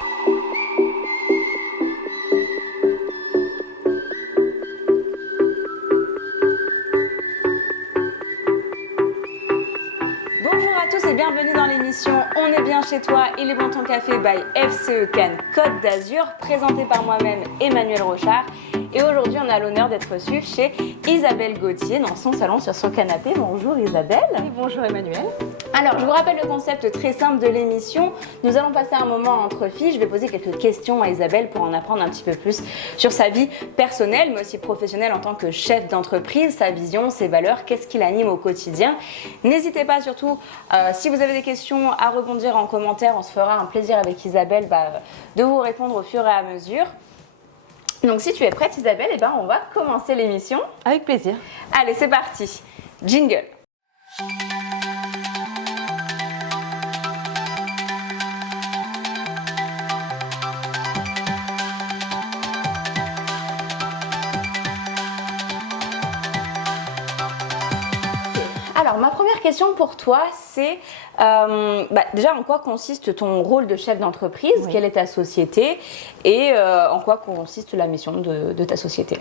Bonjour à tous et bienvenue dans l'émission On est bien chez toi et les bons ton café by FCE Cannes Côte d'Azur, présenté par moi-même Emmanuel Rochard. Et aujourd'hui, on a l'honneur d'être reçu chez Isabelle Gauthier dans son salon sur son canapé. Bonjour Isabelle. Et bonjour Emmanuel. Alors, je vous rappelle le concept très simple de l'émission. Nous allons passer un moment entre filles. Je vais poser quelques questions à Isabelle pour en apprendre un petit peu plus sur sa vie personnelle, mais aussi professionnelle en tant que chef d'entreprise, sa vision, ses valeurs, qu'est-ce qui l'anime au quotidien. N'hésitez pas surtout, si vous avez des questions, à rebondir en commentaire. On se fera un plaisir avec Isabelle de vous répondre au fur et à mesure. Donc si tu es prête Isabelle, on va commencer l'émission. Avec plaisir. Allez, c'est parti. Jingle. Alors, ma première question pour toi, c'est déjà en quoi consiste ton rôle de chef d'entreprise, Oui. Quelle est ta société et en quoi consiste la mission de ta société?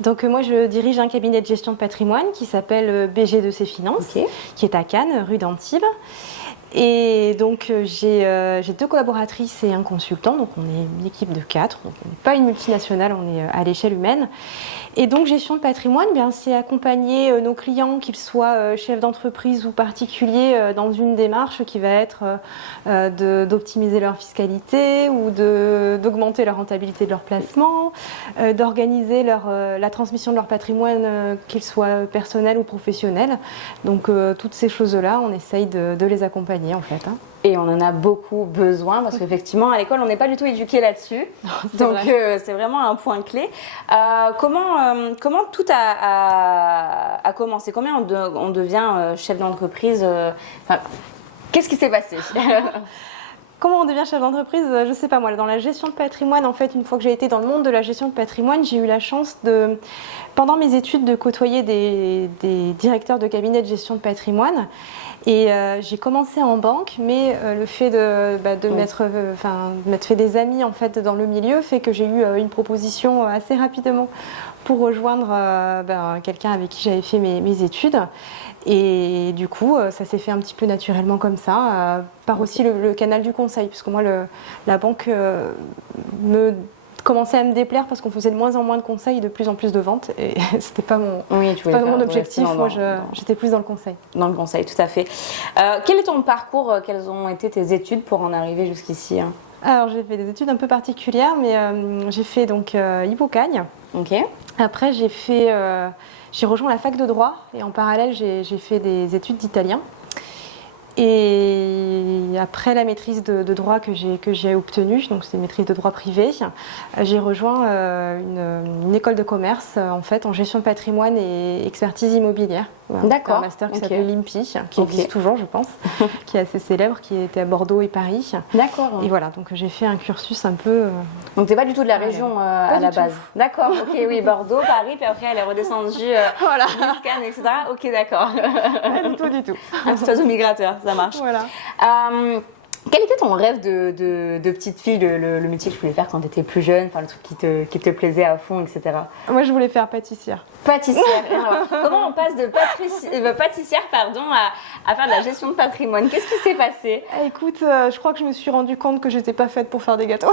Donc moi je dirige un cabinet de gestion de patrimoine qui s'appelle BG2C Finance, Ok. qui est à Cannes, rue d'Antibes. Et donc j'ai deux collaboratrices et un consultant, donc on est une équipe de 4, donc on n'est pas une multinationale, on est à l'échelle humaine. Et donc gestion de patrimoine, c'est accompagner nos clients, qu'ils soient chefs d'entreprise ou particuliers, dans une démarche qui va être d'optimiser leur fiscalité ou d'augmenter la rentabilité de leur placement, d'organiser la transmission de leur patrimoine, qu'il soit personnel ou professionnel. Donc toutes ces choses-là, on essaye de les accompagner en fait. Et on en a beaucoup besoin parce qu'effectivement à l'école on n'est pas du tout éduqué là-dessus. Donc c'est vraiment un point clé. Comment tout a commencé? Comment on devient chef d'entreprise? Qu'est-ce qui s'est passé? Comment on devient chef d'entreprise? Je ne sais pas moi. Dans la gestion de patrimoine, en fait, une fois que j'ai été dans le monde de la gestion de patrimoine, j'ai eu la chance pendant mes études, de côtoyer des directeurs de cabinet de gestion de patrimoine. Et j'ai commencé en banque, mais le fait de m'être fait des amis en fait dans le milieu fait que j'ai eu une proposition assez rapidement pour rejoindre quelqu'un avec qui j'avais fait mes études. Et du coup, ça s'est fait un petit peu naturellement comme ça, par aussi le canal du conseil, puisque moi, la banque commençait à me déplaire parce qu'on faisait de moins en moins de conseils, de plus en plus de ventes, et c'était pas mon objectif. Moi, j'étais plus dans le conseil. Dans le conseil, tout à fait. Quel est ton parcours? Quelles ont été tes études pour en arriver jusqu'ici? Alors, j'ai fait des études un peu particulières, mais j'ai fait donc Hippocagne. Ok. Après, j'ai rejoint la fac de droit et en parallèle, j'ai fait des études d'italien. Et après la maîtrise de droit que j'ai obtenue, donc c'est une maîtrise de droit privé, j'ai rejoint une école de commerce en fait en gestion de patrimoine et expertise immobilière. D'accord. Un master qui s'appelle l'IMPI, qui existe toujours je pense, qui est assez célèbre, qui était à Bordeaux et Paris. D'accord. Et voilà, donc j'ai fait un cursus un peu... Donc t'es pas du tout de la région à la base. D'accord, ok, oui, Bordeaux, Paris, puis après elle est redescendue Voilà. Cannes, etc. Ok, d'accord. Pas du tout. Un petit oiseau migrateur, ça marche. Voilà. Quel était ton rêve de petite fille, le métier que tu voulais faire quand tu étais plus jeune, le truc qui te plaisait à fond, etc. Moi, je voulais faire pâtissière. Pâtissière. Alors, comment on passe de pâtissière à faire de la gestion de patrimoine? Qu'est-ce qui s'est passé? Écoute, je crois que je me suis rendu compte que j'étais pas faite pour faire des gâteaux.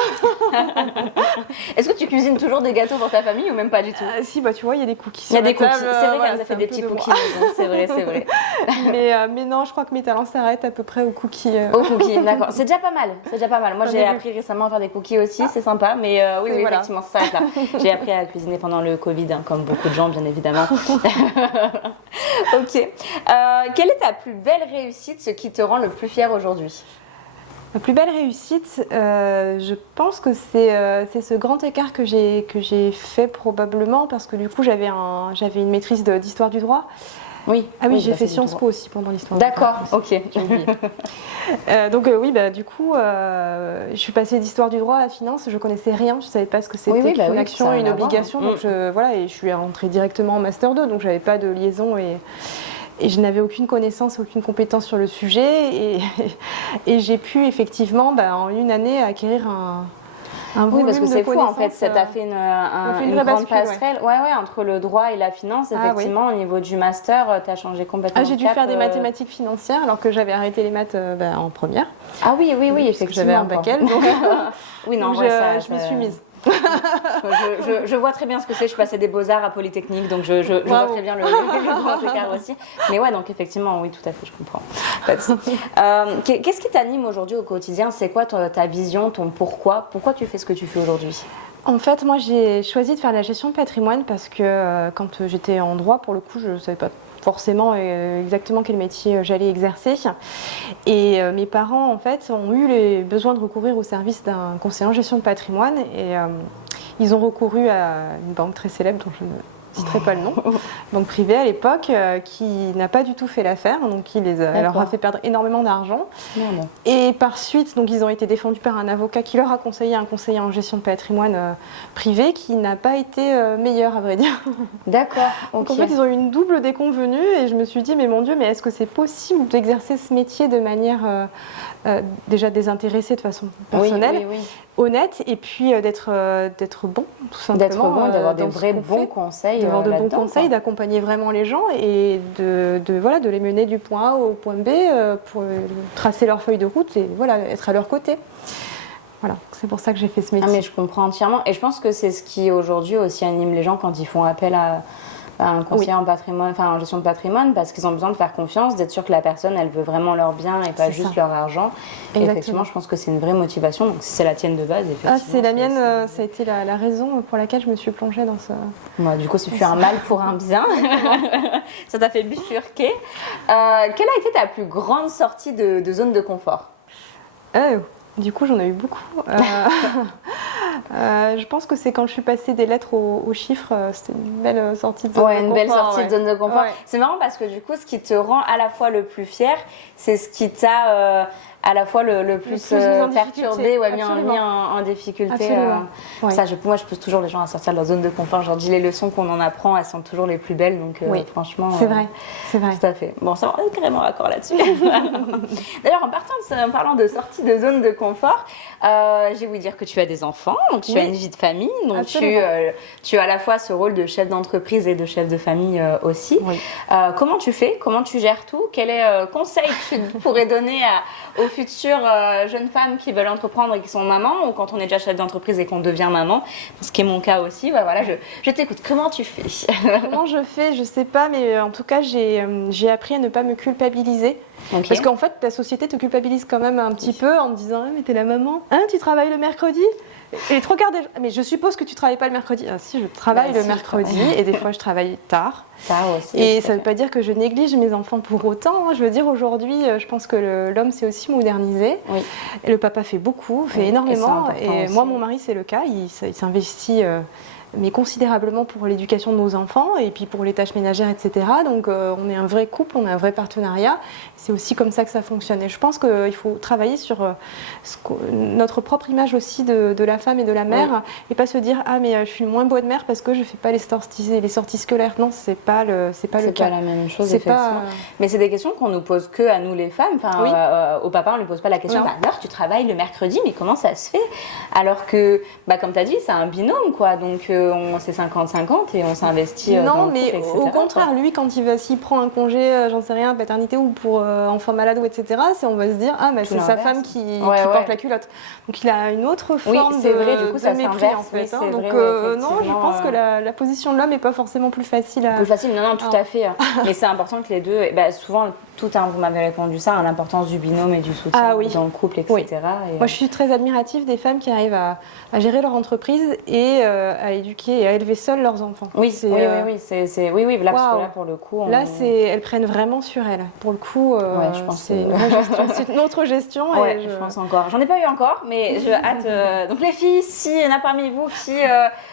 Est-ce que tu cuisines toujours des gâteaux pour ta famille ou même pas du tout? Si, tu vois, il y a des cookies. Il y a des cookies. C'est vrai qu'elle a fait des petits cookies. C'est vrai. Mais non, je crois que mes talents s'arrêtent à peu près aux cookies. Aux cookies, d'accord. C'est déjà pas mal. Moi, j'ai appris récemment à faire des cookies aussi, c'est sympa. Mais oui, voilà. Effectivement, ça s'arrête là. J'ai appris à cuisiner pendant le Covid, comme beaucoup de gens, bien évidemment. Ok. Quelle est ta plus belle réussite, ce qui te rend le plus fière aujourd'hui? La plus belle réussite, je pense que c'est ce grand écart que j'ai fait probablement parce que du coup j'avais une maîtrise d'histoire du droit. Oui. Ah oui, j'ai fait Sciences Po aussi pendant l'histoire. D'accord, ok. J'ai oublié. Donc oui, du coup, je suis passée d'histoire du droit à la finance. Je connaissais rien, je savais pas ce que c'était une action et une obligation. Donc et je suis rentrée directement en master 2, donc j'avais pas de liaison et je n'avais aucune connaissance, aucune compétence sur le sujet. Et j'ai pu effectivement, en une année, acquérir un volume parce que de c'est fou en fait, connaissances, ça t'a fait une vraie grande bascule, passerelle. Ouais, entre le droit et la finance, effectivement, au niveau du master, tu as changé complètement. J'ai dû faire des mathématiques financières alors que j'avais arrêté les maths en première. Ah oui, effectivement. J'avais un bac L, donc, oui, non, donc je m'y suis mise. je vois très bien ce que c'est. Je passais des beaux-arts à Polytechnique, donc je vois très bien le grand écart aussi. Mais ouais, donc effectivement, oui, tout à fait, je comprends. Qu'est-ce qui t'anime aujourd'hui au quotidien? C'est quoi ta vision, ton pourquoi? Pourquoi tu fais ce que tu fais aujourd'hui? En fait, moi, j'ai choisi de faire la gestion de patrimoine parce que quand j'étais en droit, pour le coup, je ne savais pas forcément exactement quel métier j'allais exercer. Et mes parents, en fait, ont eu les besoins de recourir au service d'un conseiller en gestion de patrimoine. Et ils ont recouru à une banque très célèbre dont je ne citerai pas le nom, banque privée à l'époque, qui n'a pas du tout fait l'affaire, donc qui leur a fait perdre énormément d'argent. Et par suite, donc, ils ont été défendus par un avocat qui leur a conseillé un conseiller en gestion de patrimoine privé qui n'a pas été meilleur, à vrai dire. D'accord. Donc en fait, ils ont eu une double déconvenue et je me suis dit, mais mon Dieu, mais est-ce que c'est possible d'exercer ce métier de manière déjà désintéressée de façon personnelle, honnête, et puis d'être bon, tout simplement. D'être bon, d'avoir des vrais bons conseils. D'avoir de bons conseils, d'accompagner vraiment les gens et de les mener du point A au point B pour tracer leur feuille de route et être à leur côté. Voilà, c'est pour ça que j'ai fait ce métier. Ah mais je comprends entièrement et je pense que c'est ce qui aujourd'hui aussi anime les gens quand ils font appel à un conseiller en patrimoine, enfin en gestion de patrimoine, parce qu'ils ont besoin de faire confiance, d'être sûr que la personne elle veut vraiment leur bien et pas juste leur argent. Et effectivement, je pense que c'est une vraie motivation. Donc si c'est la tienne de base, effectivement. C'est la mienne, ça a été la raison pour laquelle je me suis plongée dans ce. Moi, du coup, c'est plus un mal pour un bien. Ça t'a fait bifurquer. Quelle a été ta plus grande sortie de zone de confort? Du coup, j'en ai eu beaucoup. Je pense que c'est quand je suis passée des lettres aux chiffres, c'était une belle sortie de zone de confort. Une belle sortie de zone de confort. C'est marrant parce que du coup, ce qui te rend à la fois le plus fier, c'est ce qui t'a à la fois le plus perturbé, mis en difficulté. Ça, moi, je pousse toujours les gens à sortir de leur zone de confort. Genre, dis les leçons qu'on en apprend, elles sont toujours les plus belles. Donc, franchement. C'est vrai. Tout à fait. Bon, ça, on est carrément d'accord là-dessus. D'ailleurs, en parlant de sortie de zone de confort, j'ai ouï dire que tu as des enfants, donc tu as une vie de famille, donc tu as à la fois ce rôle de chef d'entreprise et de chef de famille aussi. Comment tu fais? Comment tu gères tout? Quel conseil tu pourrais donner aux futures jeunes femmes qui veulent entreprendre et qui sont mamans, ou quand on est déjà chef d'entreprise et qu'on devient maman, ce qui est mon cas aussi? Je t'écoute. Comment tu fais? Comment je fais? Je sais pas, mais en tout cas, j'ai appris à ne pas me culpabiliser. Parce qu'en fait, la société te culpabilise quand même un petit peu en me disant mais t'es la maman, tu travailles le mercredi? Et les trois quarts des gens, mais je suppose que tu travailles pas le mercredi. Si, je travaille le mercredi et des fois je travaille tard. Aussi, et ça veut pas dire que je néglige mes enfants pour autant. Je veux dire, aujourd'hui, je pense que l'homme s'est aussi modernisé. Et le papa fait beaucoup, fait énormément. Et moi, mon mari, c'est le cas. Il s'investit mais considérablement pour l'éducation de nos enfants et puis pour les tâches ménagères, etc. Donc on est un vrai couple, on a un vrai partenariat. C'est aussi comme ça que ça fonctionne. Et je pense qu'il faut travailler sur notre propre image aussi de la femme et de la mère et pas se dire mais je suis moins bonne mère parce que je fais pas les sorties scolaires. Non, c'est pas le cas. C'est pas la même chose, effectivement. Mais c'est des questions qu'on nous pose que à nous les femmes. Enfin, au papa, on lui pose pas la question. Alors, tu travailles le mercredi, mais comment ça se fait? Alors que, comme tu as dit, c'est un binôme, quoi. Donc c'est 50-50 et on s'investit dans le couple, etc. Non, mais au contraire, lui, quand s'il prend un congé, j'en sais rien, paternité ou pour enfant malade ou etc., on va se dire c'est sa femme qui porte la culotte. Donc il a une autre forme de mépris en fait. Donc non, je pense que la position de l'homme n'est pas forcément plus facile à... Plus facile, non, tout à fait. Mais c'est important que les deux... souvent, vous m'avez répondu ça, à l'importance du binôme et du soutien dans le couple, etc. Moi, je suis très admirative des femmes qui arrivent à gérer leur entreprise et à éduquer et à élever seules leurs enfants. Là, parce que là, pour le coup... elles prennent vraiment sur elles. Pour le coup, je pense c'est une autre gestion. Je pense encore. J'en ai pas eu encore, mais je hâte... Donc les filles, s'il y en a parmi vous qui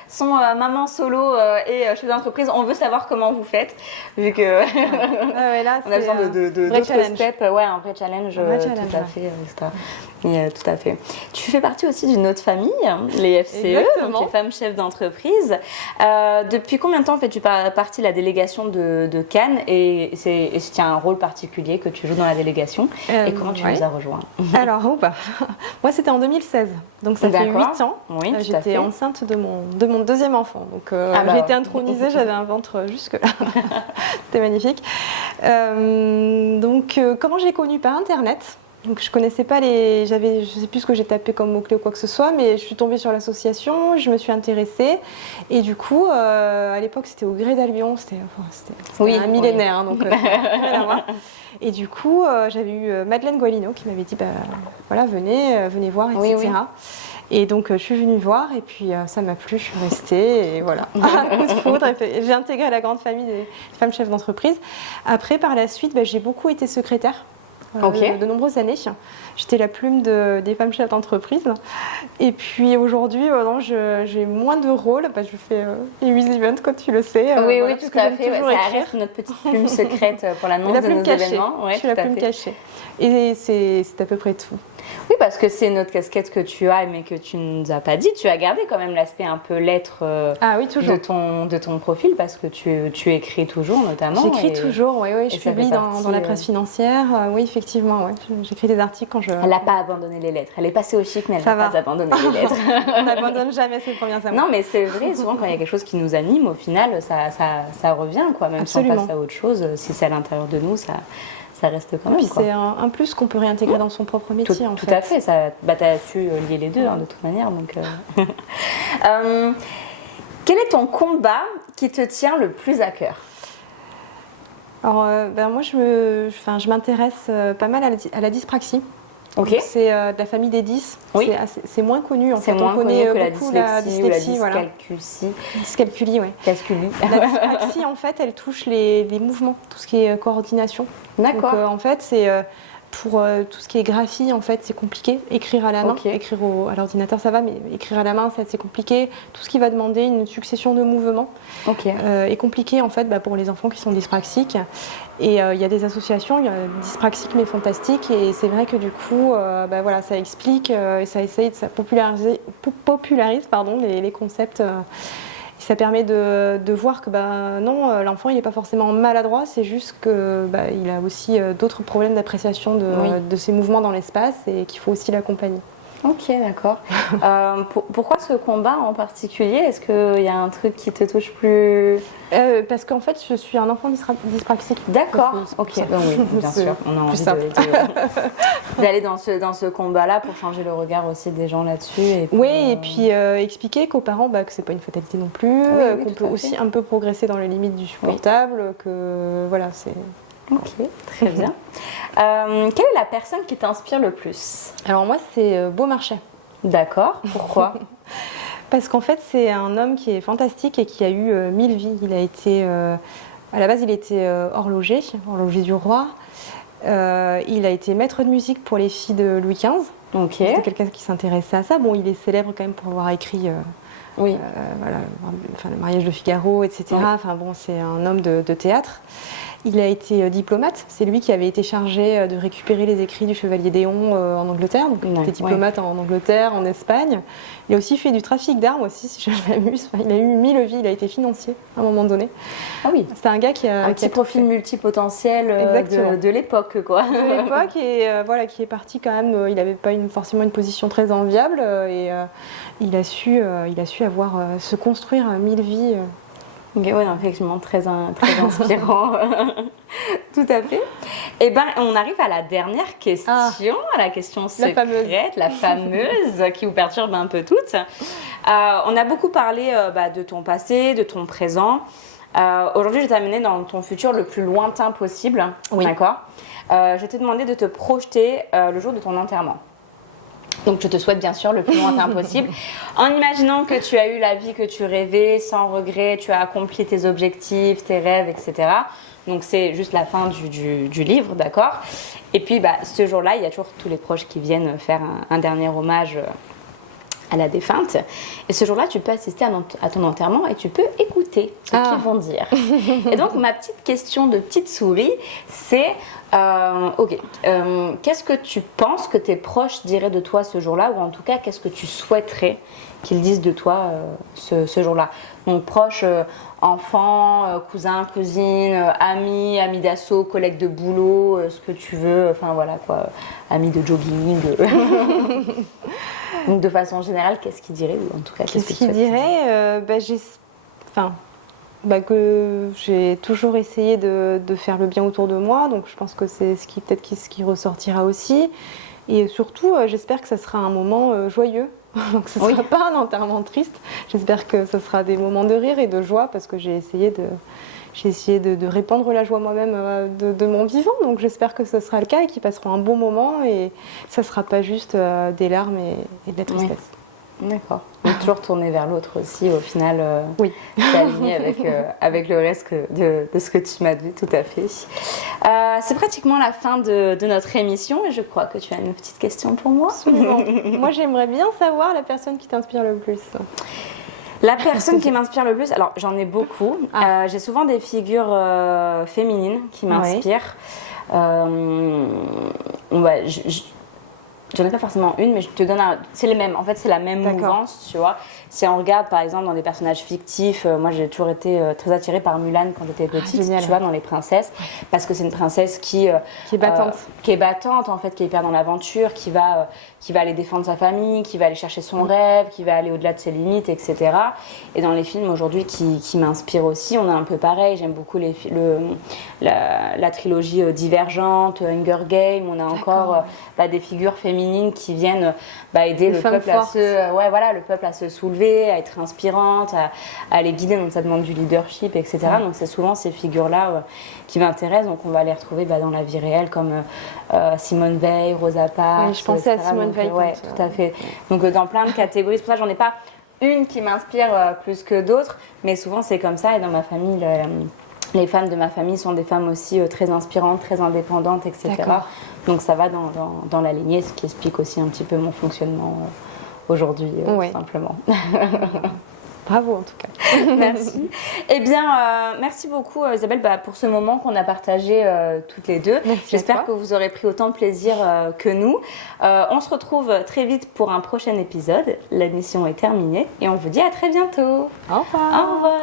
sont maman solo et chef d'entreprise, on veut savoir comment vous faites, vu que on a besoin de d'autres challenge. steps, ouais, un vrai challenge, tout à fait, etc. Et, tout à fait. Tu fais partie aussi d'une autre famille, les FCE, Exactement. donc les femmes chefs d'entreprise. Depuis combien de temps fais-tu partie de la délégation de Cannes et est-ce qu'il y a un rôle particulier que tu joues dans la délégation et comment tu les as rejoints? Alors, moi c'était en 2016, donc ça fait 8 ans. Oui, tout à fait. J'étais enceinte de mon deuxième enfant, donc j'ai été intronisée, j'avais un ventre jusque-là. C'était magnifique. Donc, comment j'ai connu? Par Internet. Donc je connaissais pas je sais plus ce que j'ai tapé comme mot-clé ou quoi que ce soit, mais je suis tombée sur l'association, je me suis intéressée et du coup, à l'époque c'était au Gré d'Albion, c'était un millénaire, hein, donc rien à voir. Et du coup, j'avais eu Madeleine Gualino qui m'avait dit, voilà, venez voir, etc. Oui. Et donc je suis venue voir et puis ça m'a plu, je suis restée et voilà, un coup de foudre. J'ai intégré la grande famille des femmes chefs d'entreprise. Après, par la suite, j'ai beaucoup été secrétaire. De nombreuses années. J'étais la plume des femmes chefs d'entreprise. Et puis aujourd'hui, j'ai moins de rôles. Je fais les 8 events, comme tu le sais. Oui, tout à fait. Ça reste notre petite plume secrète pour l'annonce de nos événements. Je suis la plume cachée. Et c'est à peu près tout. Oui, parce que c'est une autre casquette que tu as, mais que tu ne nous as pas dit. Tu as gardé quand même l'aspect un peu lettre de ton profil, parce que tu écris toujours, notamment. J'écris toujours, oui. Je publie dans la presse financière. Oui, effectivement, j'écris des articles quand je... Elle n'a pas abandonné les lettres. Elle est passée au chiffre, mais elle n'a pas abandonné les lettres. On n'abandonne jamais ses premiers amours. Non, mais c'est vrai, souvent quand il y a quelque chose qui nous anime, au final, ça revient, quoi. Même si on passe à autre chose, si c'est à l'intérieur de nous, ça reste quand même. Puis c'est un plus qu'on peut réintégrer dans son propre métier, tout à fait. Tu as su lier les deux, de toute manière. Donc, quel est ton combat qui te tient le plus à cœur? Alors, moi, je m'intéresse pas mal à la dyspraxie. Okay. C'est de la famille des 10. Oui. C'est moins connu. En fait, on connaît beaucoup la dyslexie ou la dyscalculie. Dyscalculie, oui. La dyspraxie, en fait, elle touche les mouvements, tout ce qui est coordination. D'accord. Donc, en fait, c'est pour tout ce qui est graphie, en fait, c'est compliqué. Écrire à la main, écrire à l'ordinateur, ça va, mais écrire à la main, c'est assez compliqué. Tout ce qui va demander une succession de mouvements est compliqué, en fait, pour les enfants qui sont dyspraxiques. Et il y a des associations, il y a Dyspraxique mais Fantastique, et c'est vrai que du coup, ça explique et ça essaye, ça popularise les concepts. Ça permet de voir que non, l'enfant il n'est pas forcément maladroit, c'est juste qu'il a aussi d'autres problèmes d'appréciation de ses mouvements dans l'espace et qu'il faut aussi l'accompagner. Ok, d'accord. Pourquoi ce combat en particulier? Est-ce qu'il y a un truc qui te touche plus? Parce qu'en fait, je suis un enfant dyspraxique. D'accord, ok. Oui, bien sûr, on a envie d'aller dans ce combat-là pour changer le regard aussi des gens là-dessus. Et puis expliquer qu'aux parents que c'est pas une fatalité non plus, qu'on peut aussi un peu progresser dans les limites du supportable, que voilà, c'est... Ok, très bien. Quelle est la personne qui t'inspire le plus? Alors moi, c'est Beaumarchais. D'accord, pourquoi? Parce qu'en fait, c'est un homme qui est fantastique et qui a eu 1000 vies. Il a été, à la base, il était horloger du roi. Il a été maître de musique pour les filles de Louis XV. C'était quelqu'un qui s'intéressait à ça. Bon, il est célèbre quand même pour avoir écrit... le mariage de Figaro, etc. C'est un homme de théâtre. Il a été diplomate. C'est lui qui avait été chargé de récupérer les écrits du chevalier d'Éon en Angleterre. Donc, il était diplomate en Angleterre, en Espagne. Il a aussi fait du trafic d'armes aussi, si je m'amuse. Il a eu 1000 vies. Il a été financier à un moment donné. Ah oui. C'était un gars qui a... Un petit profil multipotentiel de l'époque, quoi. De l'époque, et qui est parti quand même... il n'avait pas forcément une position très enviable. Et il a su se construire 1000 vies... Oui, effectivement, très inspirant. Tout à fait. Eh bien, on arrive à la dernière question, à la question secrète, la fameuse qui vous perturbe un peu toutes. On a beaucoup parlé de ton passé, de ton présent. Aujourd'hui, je vais t'amener dans ton futur le plus lointain possible. Oui. D'accord. Je vais te demander de te projeter le jour de ton enterrement. Donc, je te souhaite bien sûr le plus lointain possible. En imaginant que tu as eu la vie que tu rêvais, sans regret, tu as accompli tes objectifs, tes rêves, etc. Donc, c'est juste la fin du livre, d'accord? Et puis, ce jour-là, il y a toujours tous les proches qui viennent faire un dernier hommage à la défunte. Et ce jour-là, tu peux assister à ton enterrement et tu peux écouter ce qu'ils vont dire. Et donc, ma petite question de petite souris, c'est qu'est-ce que tu penses que tes proches diraient de toi ce jour-là, ou en tout cas, qu'est-ce que tu souhaiterais qu'ils disent de toi ce jour-là? Donc, proches, enfants, cousins, cousines, amis d'assaut, collègues de boulot, ce que tu veux, enfin voilà quoi, amis de jogging. Donc, de façon générale, qu'est-ce qu'ils diraient, ou en tout cas, qu'est-ce qu'ils diraient que j'ai toujours essayé de faire le bien autour de moi, donc je pense que c'est ce qui ressortira aussi. Et surtout, j'espère que ça sera un moment joyeux, que ce ne sera pas un enterrement triste. J'espère que ce sera des moments de rire et de joie, parce que j'ai essayé de répandre la joie moi-même de mon vivant, donc j'espère que ce sera le cas et qu'ils passeront un bon moment et ça ne sera pas juste des larmes et de la tristesse. D'accord. Donc toujours tourner vers l'autre aussi, au final, c'est aligné avec le reste de ce que tu m'as dit, tout à fait. C'est pratiquement la fin de notre émission et je crois que tu as une petite question pour moi. Absolument. Moi, j'aimerais bien savoir la personne qui t'inspire le plus. La personne qui m'inspire le plus, alors j'en ai beaucoup. J'ai souvent des figures féminines qui m'inspirent. J'en ai pas forcément une, mais je te donne c'est les mêmes. En fait, c'est la même mouvance, tu vois. Si on regarde, par exemple, dans des personnages fictifs, moi, j'ai toujours été très attirée par Mulan quand j'étais petite, tu vois, dans les princesses, parce que c'est une princesse qui est battante, en fait, qui est hyper dans l'aventure, qui va aller défendre sa famille, qui va aller chercher son rêve, qui va aller au-delà de ses limites, etc. Et dans les films aujourd'hui qui m'inspirent aussi, on est un peu pareil. J'aime beaucoup la trilogie Divergente, Hunger Games. On a encore des figures féminines qui viennent aider le peuple le peuple à se soulever, à être inspirante, à les guider. Donc ça demande du leadership, etc. Donc c'est souvent ces figures-là qui m'intéressent. Donc on va les retrouver dans la vie réelle comme Simone Veil, Rosa Parks. Oui, je pensais à Simone Veil. Oui, tout à fait. Donc dans plein de catégories. C'est pour ça que j'en ai pas une qui m'inspire plus que d'autres, mais souvent c'est comme ça. Et dans ma famille, les femmes de ma famille sont des femmes aussi très inspirantes, très indépendantes, etc. Donc ça va dans la lignée, ce qui explique aussi un petit peu mon fonctionnement aujourd'hui, tout simplement. Bravo en tout cas. Merci. Eh bien, merci beaucoup Isabelle pour ce moment qu'on a partagé toutes les deux. J'espère que vous aurez pris autant de plaisir que nous. On se retrouve très vite pour un prochain épisode. La mission est terminée et on vous dit à très bientôt. Au revoir. Au revoir.